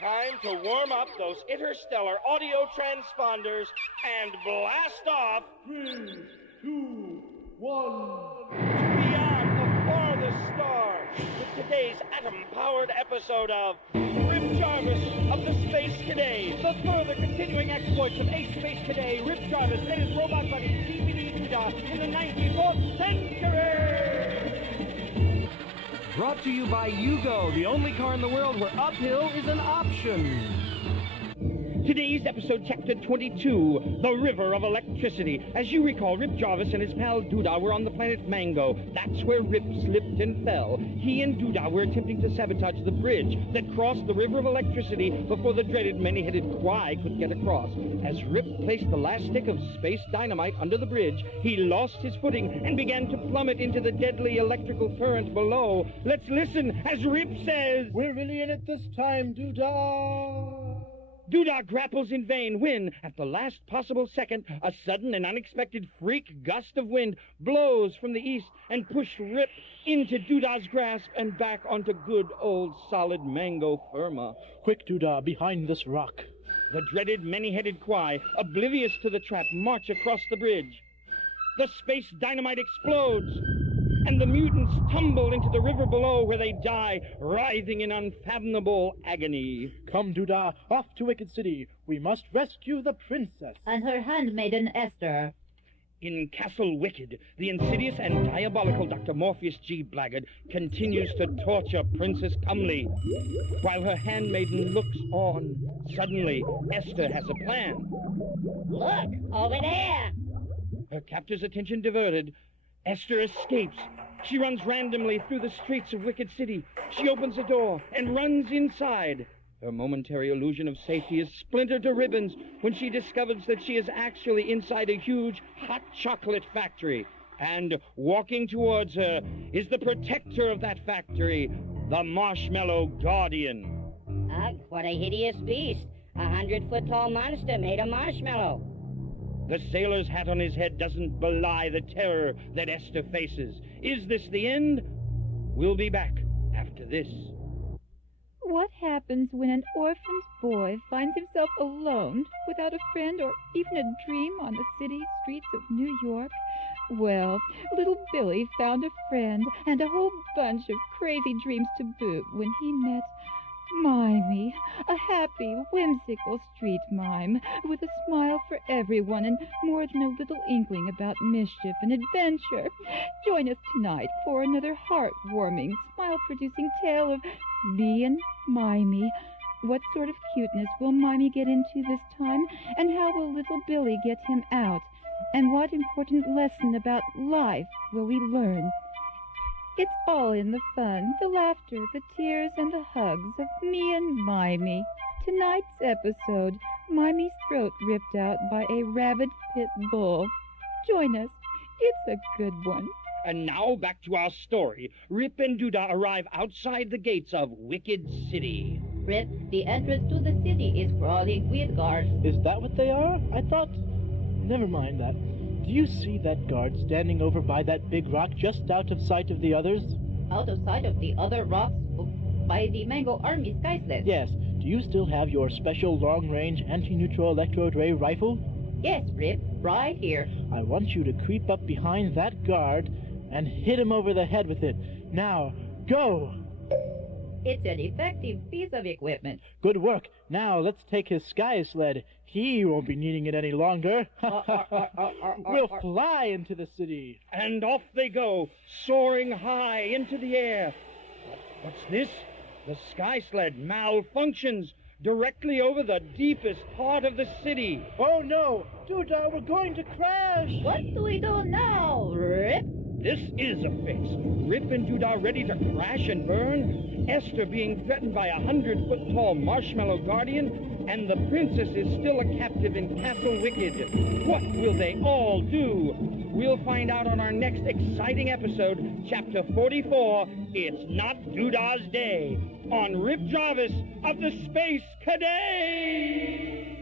Time to warm up those interstellar audio transponders and blast off. 3, 2, 1. Beyond the farthest star with today's atom-powered episode of Rip Jarvis of the Space Cadets. The further continuing exploits of Ace Space Cadet Rip Jarvis and his robot buddy DVD Duda in the 94th century. Brought to you by Yugo, the only car in the world where uphill is an option. Today's episode, Chapter 22, The River of Electricity. As you recall, Rip Jarvis and his pal Duda were on the planet Mango. That's where Rip slipped and fell. He and Duda were attempting to sabotage the bridge that crossed the River of Electricity before the dreaded many-headed Quai could get across. As Rip placed the last stick of space dynamite under the bridge, he lost his footing and began to plummet into the deadly electrical current below. Let's listen as Rip says, "We're really in it this time, Duda." Duda grapples in vain when, at the last possible second, a sudden and unexpected freak gust of wind blows from the east and pushes Rip into Duda's grasp and back onto good old solid Mango Firma. Quick, Duda, behind this rock. The dreaded many-headed Quai, oblivious to the trap, march across the bridge. The space dynamite explodes, and the mutants tumble into the river below where they die, writhing in unfathomable agony. Come, Duda, off to Wicked City. We must rescue the princess. And her handmaiden Esther. In Castle Wicked, the insidious and diabolical Dr. Morpheus G. Blackguard continues to torture Princess Cumley. While her handmaiden looks on, suddenly Esther has a plan. Look, over there! Her captor's attention diverted, Esther escapes. She runs randomly through the streets of Wicked City. She opens a door and runs inside. Her momentary illusion of safety is splintered to ribbons when she discovers that she is actually inside a huge hot chocolate factory. And walking towards her is the protector of that factory, the Marshmallow Guardian. Ugh, what a hideous beast. 100-foot-tall monster made of marshmallow. The sailor's hat on his head doesn't belie the terror that Esther faces. Is this the end? We'll be back after this. What happens when an orphaned boy finds himself alone, without a friend or even a dream on the city streets of New York? Well, little Billy found a friend and a whole bunch of crazy dreams to boot when he met Mimey, a happy, whimsical street mime with a smile for everyone and more than a little inkling about mischief and adventure. Join us tonight for another heartwarming, smile-producing tale of me and Mimey. What sort of cuteness will Mimey get into this time, and how will little Billy get him out? And what important lesson about life will we learn? It's all in the fun, the laughter, the tears, and the hugs of me and Mimey. Tonight's episode, Mimey's throat ripped out by a rabid pit bull. Join us. It's a good one. And now back to our story. Rip and Duda arrive outside the gates of Wicked City. Rip, the entrance to the city is crawling with guards. Is that what they are? I thought... Never mind that. Do you see that guard standing over by that big rock just out of sight of the others? Out of sight of the other rocks by the Mango Army sky sled. Yes. Do you still have your special long-range anti-neutral electrode ray rifle? Yes, Rip, right here. I want you to creep up behind that guard and hit him over the head with it. Now, go! It's an effective piece of equipment. Good work. Now, let's take his sky sled. He won't be needing it any longer. We'll fly into the city. And off they go, soaring high into the air. What's this? The sky sled malfunctions directly over the deepest part of the city. Oh, no! Duda, we're going to crash! What do we do now, Rip? This is a fix. Rip and Duda ready to crash and burn, Esther being threatened by a 100-foot-tall Marshmallow Guardian, and the princess is still a captive in Castle Wicked. What will they all do? We'll find out on our next exciting episode, Chapter 44, It's Not Duda's Day, on Rip Jarvis of the Space Cadets!